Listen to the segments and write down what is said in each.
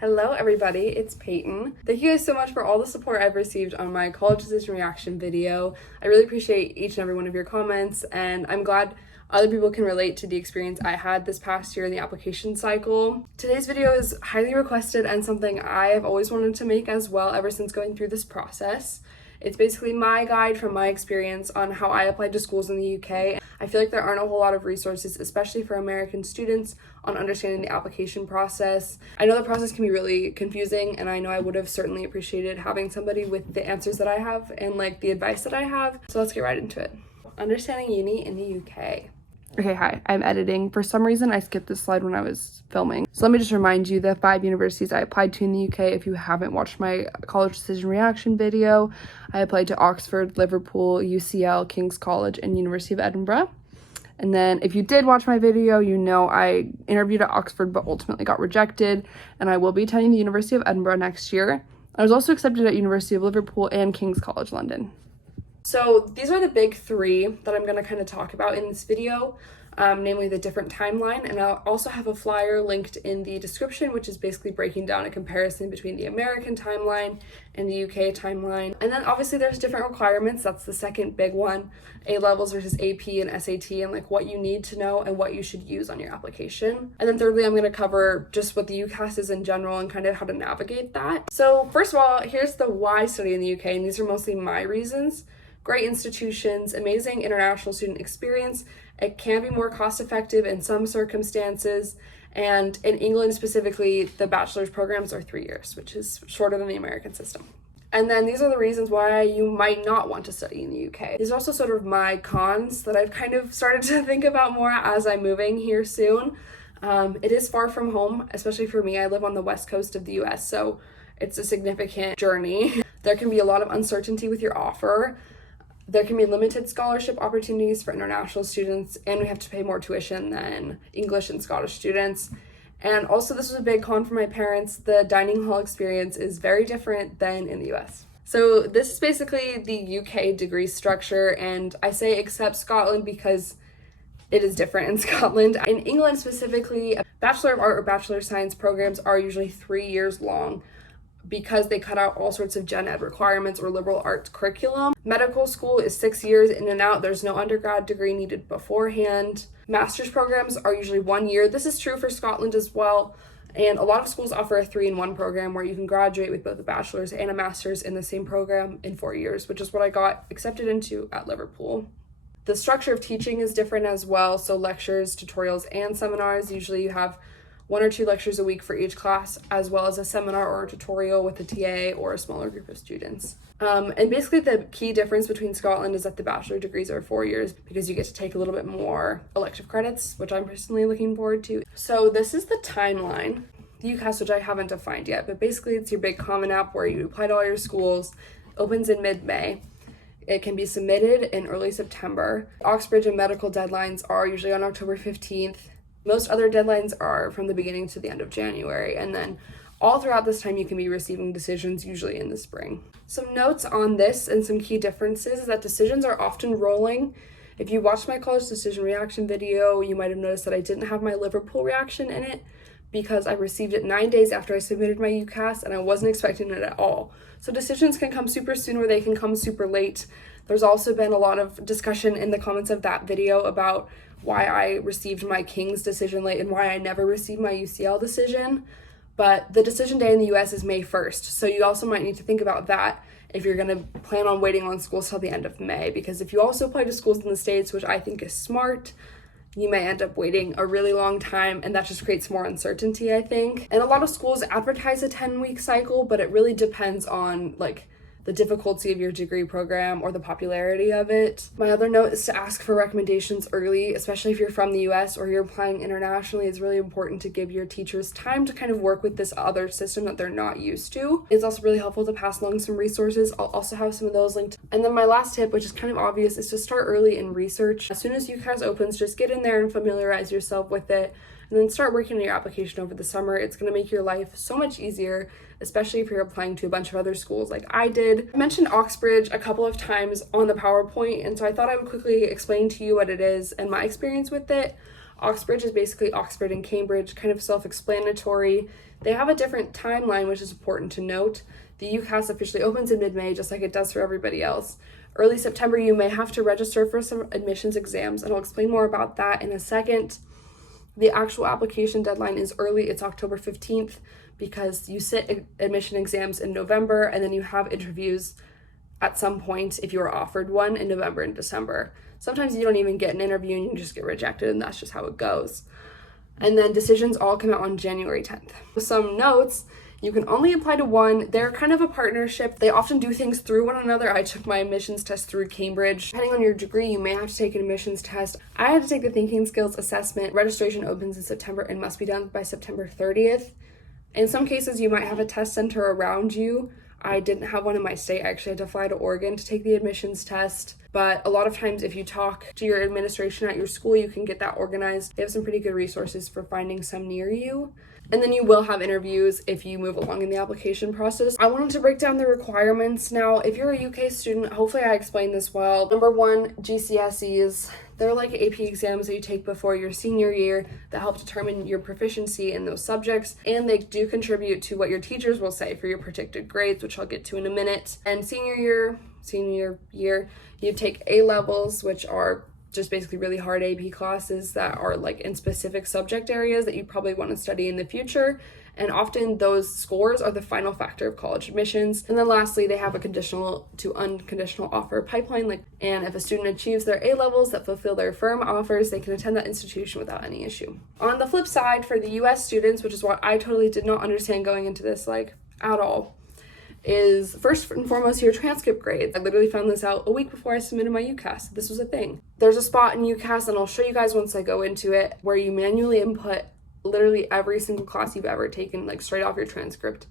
Hello everybody, it's Peyton. Thank you guys so much for all the support I've received on my college decision reaction video. I really appreciate each and every one of your comments, and I'm glad other people can relate to the experience I had this past year in the application cycle. Today's video is highly requested and something I have always wanted to make as well ever since going through this process. It's basically my guide from my experience on how I applied to schools in the UK. I feel like there aren't a whole lot of resources, especially for American students, on understanding the application process. I know the process can be really confusing, and I know I would have certainly appreciated having somebody with the answers that I have and like the advice that I have. So let's get right into it. Understanding uni in the UK. Okay, hi, I'm editing. For some reason, I skipped this slide when I was filming. So let me just remind you the 5 universities I applied to in the UK. If you haven't watched my college decision reaction video, I applied to Oxford, Liverpool, UCL, King's College, and University of Edinburgh. And then if you did watch my video, you know I interviewed at Oxford but ultimately got rejected, and I will be attending the University of Edinburgh next year. I was also accepted at University of Liverpool and King's College London. So these are the big 3 that I'm going to kind of talk about in this video, namely the different timeline, and I'll also have a flyer linked in the description, which is basically breaking down a comparison between the American timeline and the UK timeline. And then obviously there's different requirements. That's the second big one, A-levels versus AP and SAT, and like what you need to know and what you should use on your application. And then thirdly, I'm going to cover just what the UCAS is in general and kind of how to navigate that. So first of all, here's the why study in the UK, and these are mostly my reasons. Great institutions, amazing international student experience. It can be more cost effective in some circumstances. And in England specifically, the bachelor's programs are 3 years, which is shorter than the American system. And then these are the reasons why you might not want to study in the UK. These are also sort of my cons that I've kind of started to think about more as I'm moving here soon. It is far from home, especially for me. I live on the west coast of the US, so it's a significant journey. There can be a lot of uncertainty with your offer. There can be limited scholarship opportunities for international students, and we have to pay more tuition than English and Scottish students. And also, this was a big con for my parents. The dining hall experience is very different than in the US. So this is basically the UK degree structure, and I say except Scotland because it is different in Scotland. In England specifically, a Bachelor of Art or Bachelor of Science programs are usually 3 years long, because they cut out all sorts of gen ed requirements or liberal arts curriculum. Medical school is 6 years in and out. There's no undergrad degree needed beforehand. Master's programs are usually 1 year. This is true for Scotland as well. And a lot of schools offer a 3-in-1 program where you can graduate with both a bachelor's and a master's in the same program in 4 years, which is what I got accepted into at Liverpool. The structure of teaching is different as well. So lectures, tutorials, and seminars. Usually you have 1 or 2 lectures a week for each class, as well as a seminar or a tutorial with a TA or a smaller group of students. And basically the key difference between Scotland is that the bachelor degrees are 4 years because you get to take a little bit more elective credits, which I'm personally looking forward to. So this is the timeline. The UCAS, which I haven't defined yet, but basically it's your big Common App where you apply to all your schools, opens in mid-May. It can be submitted in early September. Oxbridge and medical deadlines are usually on October 15th. Most other deadlines are from the beginning to the end of January, and then all throughout this time you can be receiving decisions, usually in the spring. Some notes on this and some key differences is that decisions are often rolling. If you watched my college decision reaction video, you might have noticed that I didn't have my Liverpool reaction in it because I received it 9 days after I submitted my UCAS, and I wasn't expecting it at all. So decisions can come super soon or they can come super late. There's also been a lot of discussion in the comments of that video about why I received my King's decision late and why I never received my UCL decision. But the decision day in the US is May 1st. So you also might need to think about that if you're going to plan on waiting on schools till the end of May. Because if you also apply to schools in the States, which I think is smart, you may end up waiting a really long time, and that just creates more uncertainty, I think. And a lot of schools advertise a 10-week cycle, but it really depends on like the difficulty of your degree program or the popularity of it. My other note is to ask for recommendations early, especially if you're from the US or you're applying internationally. It's really important to give your teachers time to kind of work with this other system that they're not used to. It's also really helpful to pass along some resources. I'll also have some of those linked. And then my last tip, which is kind of obvious, is to start early in research. As soon as UCAS opens, just get in there and familiarize yourself with it, and then start working on your application over the summer. It's going to make your life so much easier, especially if you're applying to a bunch of other schools like I did. I mentioned Oxbridge a couple of times on the PowerPoint, and so I thought I would quickly explain to you what it is and my experience with it. Oxbridge is basically Oxford and Cambridge, kind of self-explanatory. They have a different timeline, which is important to note. The UCAS officially opens in mid-May, just like it does for everybody else. Early September, you may have to register for some admissions exams, and I'll explain more about that in a second. The actual application deadline is early. It's October 15th because you sit admission exams in November, and then you have interviews at some point if you are offered one in November and December. Sometimes you don't even get an interview and you just get rejected, and that's just how it goes. And then decisions all come out on January 10th. With some notes, you can only apply to one. They're kind of a partnership. They often do things through one another. I took my admissions test through Cambridge. Depending on your degree, you may have to take an admissions test. I had to take the thinking skills assessment. Registration opens in September and must be done by September 30th. In some cases, you might have a test center around you. I didn't have one in my state. I actually had to fly to Oregon to take the admissions test. But a lot of times if you talk to your administration at your school, you can get that organized. They have some pretty good resources for finding some near you. And then you will have interviews if you move along in the application process. I wanted to break down the requirements. Now, if you're a UK student, hopefully I explained this well. Number one, GCSEs. They're like AP exams that you take before your senior year that help determine your proficiency in those subjects. And they do contribute to what your teachers will say for your predicted grades, which I'll get to in a minute. And senior year, you take A-levels, which are just basically really hard AP classes that are like in specific subject areas that you probably want to study in the future. And often those scores are the final factor of college admissions. And then lastly, they have a conditional to unconditional offer pipeline. And if a student achieves their A-levels that fulfill their firm offers, they can attend that institution without any issue. On the flip side, for the US students, which is what I totally did not understand going into this at all, is first and foremost your transcript grades. I literally found this out a week before I submitted my UCAS. This was a thing. There's a spot in UCAS, and I'll show you guys once I go into it, where you manually input literally every single class you've ever taken, straight off your transcript,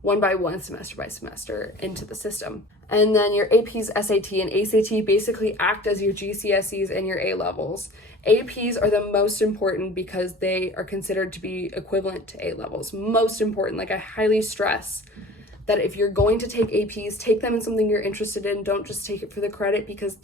one by one, semester by semester, into the system. And then your APs, SAT, and ACT basically act as your GCSEs and your A-levels. APs are the most important because they are considered to be equivalent to A-levels. Most important. I highly stress that if you're going to take APs, take them in something you're interested in. Don't just take it for the credit, because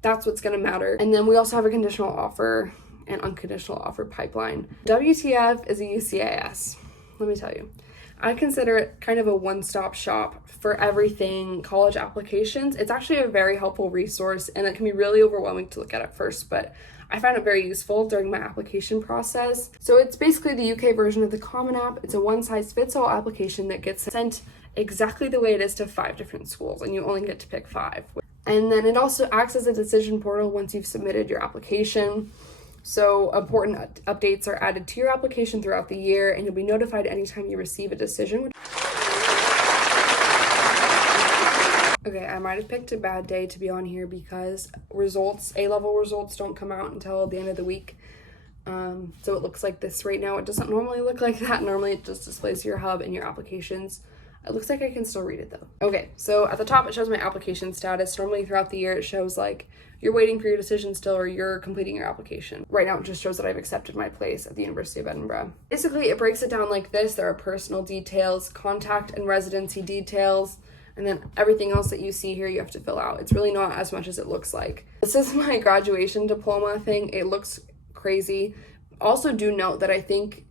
that's what's going to matter. And then we also have a conditional offer and unconditional offer pipeline. WTF is a UCAS. Let me tell you. I consider it kind of a one-stop shop for everything college applications. It's actually a very helpful resource, and it can be really overwhelming to look at first, but I found it very useful during my application process. So it's basically the UK version of the Common App. It's a one-size-fits-all application that gets sent exactly the way it is to 5 different schools, and you only get to pick 5. And then it also acts as a decision portal once you've submitted your application. So important updates are added to your application throughout the year, and you'll be notified anytime you receive a decision. Okay, I might have picked a bad day to be on here because A-level results don't come out until the end of the week. So it looks like this right now. It doesn't normally look like that. Normally it just displays your hub and your applications. It looks like I can still read it though. Okay, so at the top it shows my application status. Normally throughout the year it shows you're waiting for your decision still, or you're completing your application. Right now it just shows that I've accepted my place at the University of Edinburgh. Basically it breaks it down like this. There are personal details, contact and residency details, and then everything else that you see here you have to fill out. It's really not as much as it looks like. This is my graduation diploma thing. It looks crazy. Also do note that I think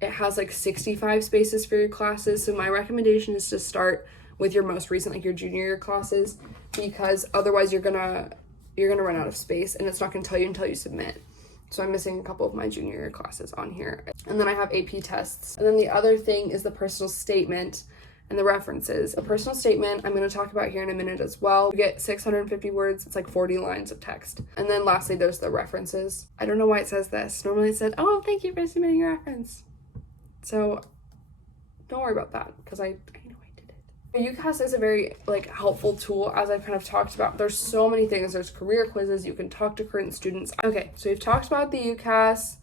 it has 65 spaces for your classes, so my recommendation is to start with your most recent, your junior year classes, because otherwise you're gonna run out of space, and it's not gonna tell you until you submit. So I'm missing a couple of my junior year classes on here. And then I have AP tests. And then the other thing is the personal statement and the references. A personal statement I'm going to talk about here in a minute as well. You get 650 words. It's 40 lines of text. And then lastly, there's the references. I don't know why it says this. Normally it said, oh, thank you for submitting your reference. So don't worry about that, because I know I did it. UCAS is a very helpful tool, as I've kind of talked about. There's so many things. There's career quizzes. You can talk to current students. Okay, so we've talked about the UCAS.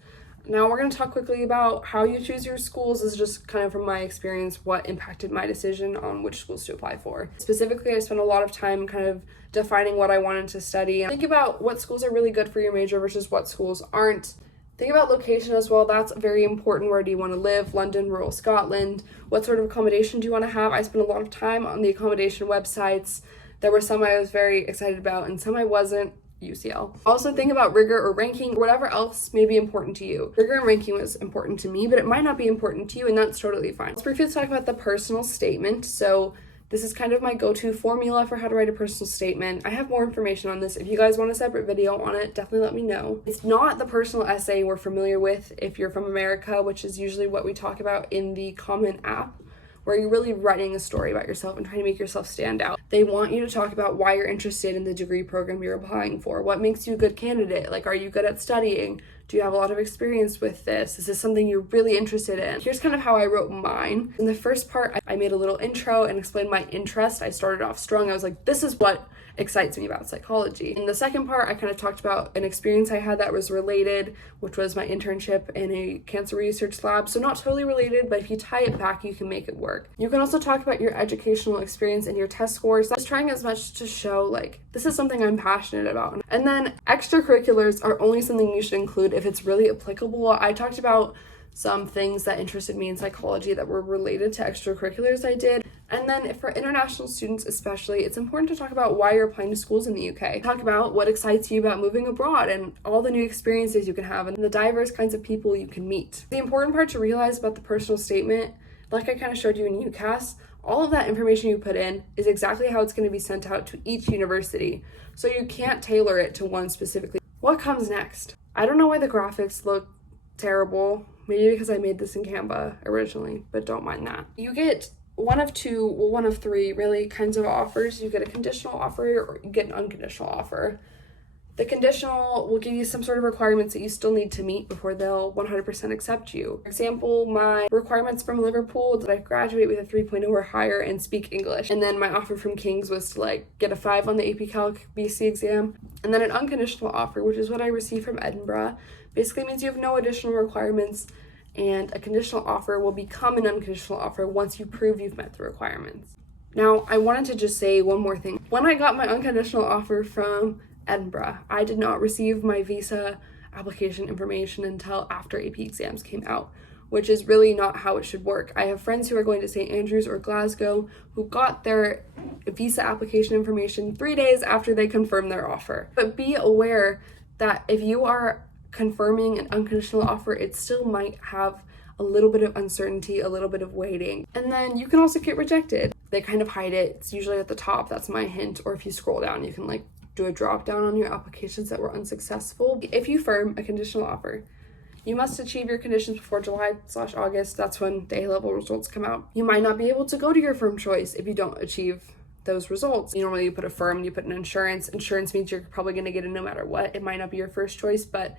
Now we're going to talk quickly about how you choose your schools. This is just kind of from my experience what impacted my decision on which schools to apply for. Specifically, I spent a lot of time kind of defining what I wanted to study. Think about what schools are really good for your major versus what schools aren't. Think about location as well. That's very important. Where do you want to live? London, rural Scotland. What sort of accommodation do you want to have? I spent a lot of time on the accommodation websites. There were some I was very excited about and some I wasn't. UCL. Also think about rigor or ranking, or whatever else may be important to you. Rigor and ranking was important to me, but it might not be important to you, and that's totally fine. Let's briefly talk about the personal statement. So this is kind of my go-to formula for how to write a personal statement. I have more information on this. If you guys want a separate video on it, definitely let me know. It's not the personal essay we're familiar with if you're from America, which is usually what we talk about in the Common app, where you're really writing a story about yourself and trying to make yourself stand out. They want you to talk about why you're interested in the degree program you're applying for. What makes you a good candidate? Like, are you good at studying? Do you have a lot of experience with this? Is this something you're really interested in? Here's kind of how I wrote mine. In the first part, I made a little intro and explained my interest. I started off strong. I was like, this is what excites me about psychology. In the second part, I kind of talked about an experience I had that was related, which was my internship in a cancer research lab. So not totally related, but if you tie it back, you can make it work. You can also talk about your educational experience and your test scores. Just trying as much to show like, this is something I'm passionate about. And then extracurriculars are only something you should include if it's really applicable. I talked about some things that interested me in psychology that were related to extracurriculars I did. And then for international students especially, it's important to talk about why you're applying to schools in the UK. Talk about what excites you about moving abroad and all the new experiences you can have and the diverse kinds of people you can meet. The important part to realize about the personal statement, like I kind of showed you in UCAS, all of that information you put in is exactly how it's going to be sent out to each university. So you can't tailor it to one specifically. What comes next? I don't know why the graphics look terrible. Maybe because I made this in Canva originally, but don't mind that. You get one of three really kinds of offers. You get a conditional offer or you get an unconditional offer. The conditional will give you some sort of requirements that you still need to meet before they'll 100% accept you. For example, my requirements from Liverpool that I graduate with a 3.0 or higher and speak English. And then my offer from King's was to like get a 5 on the AP Calc BC exam. And then an unconditional offer, which is what I received from Edinburgh, basically means you have no additional requirements, and a conditional offer will become an unconditional offer once you prove you've met the requirements. Now, I wanted to just say one more thing. When I got my unconditional offer from Edinburgh, I did not receive my visa application information until after AP exams came out, which is really not how it should work. I have friends who are going to St. Andrews or Glasgow who got their visa application information 3 days after they confirmed their offer. But be aware that if you are confirming an unconditional offer, it still might have a little bit of uncertainty, a little bit of waiting. And then you can also get rejected. They kind of hide it. It's usually at the top. That's my hint. Or if you scroll down, you can like do a drop down on your applications that were unsuccessful. If you firm a conditional offer, you must achieve your conditions before July/August. That's when the A-level results come out. You might not be able to go to your firm choice if you don't achieve those results. Normally you put a firm, you put an insurance. Insurance means you're probably going to get it no matter what. It might not be your first choice, but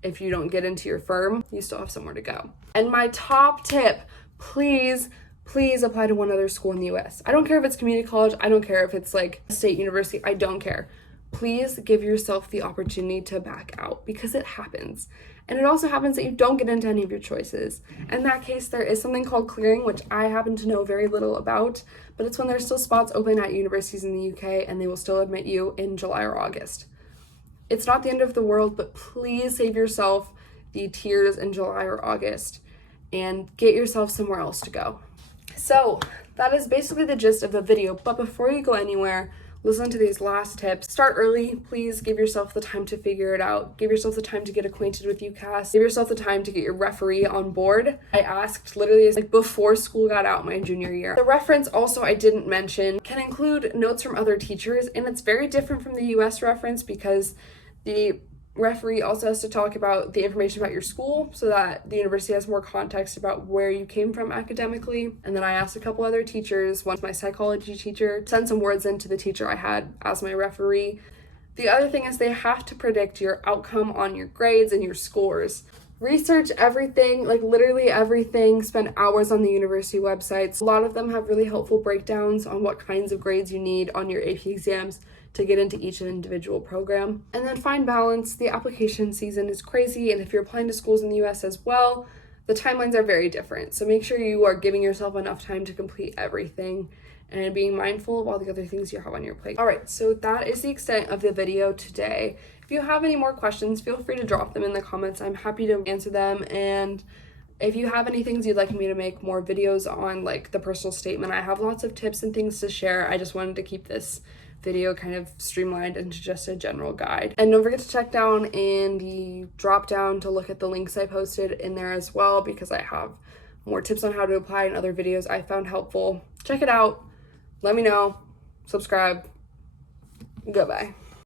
if you don't get into your firm, you still have somewhere to go. And my top tip, please apply to one other school in the US. I don't care if it's community college. I don't care if it's like a state university. I don't care. Please give yourself the opportunity to back out because it happens. And it also happens that you don't get into any of your choices. In that case, there is something called clearing, which I happen to know very little about, but it's when there's still spots open at universities in the UK and they will still admit you in July or August. It's not the end of the world, but please save yourself the tears in July or August and get yourself somewhere else to go. So that is basically the gist of the video, but before you go anywhere, listen to these last tips. Start early. Please give yourself the time to figure it out. Give yourself the time to get acquainted with UCAS. Give yourself the time to get your referee on board. I asked literally like before school got out my junior year. The reference also I didn't mention can include notes from other teachers, and it's very different from the US reference because the referee also has to talk about the information about your school so that the university has more context about where you came from academically. And then I asked a couple other teachers, one my psychology teacher, send some words into the teacher I had as my referee. The other thing is they have to predict your outcome on your grades and your scores. Research everything, like literally everything. Spend hours on the university websites. A lot of them have really helpful breakdowns on what kinds of grades you need on your AP exams to get into each individual program. And then find balance. The application season is crazy, and if you're applying to schools in the US as well, the timelines are very different. So make sure you are giving yourself enough time to complete everything and being mindful of all the other things you have on your plate. All right, so that is the extent of the video today. If you have any more questions, feel free to drop them in the comments. I'm happy to answer them. And if you have any things you'd like me to make more videos on, like the personal statement, I have lots of tips and things to share. I just wanted to keep this video kind of streamlined into just a general guide. And don't forget to check down in the drop down to look at the links I posted in there as well, because I have more tips on how to apply and other videos I found helpful. Check it out. Let me know. Subscribe. Goodbye.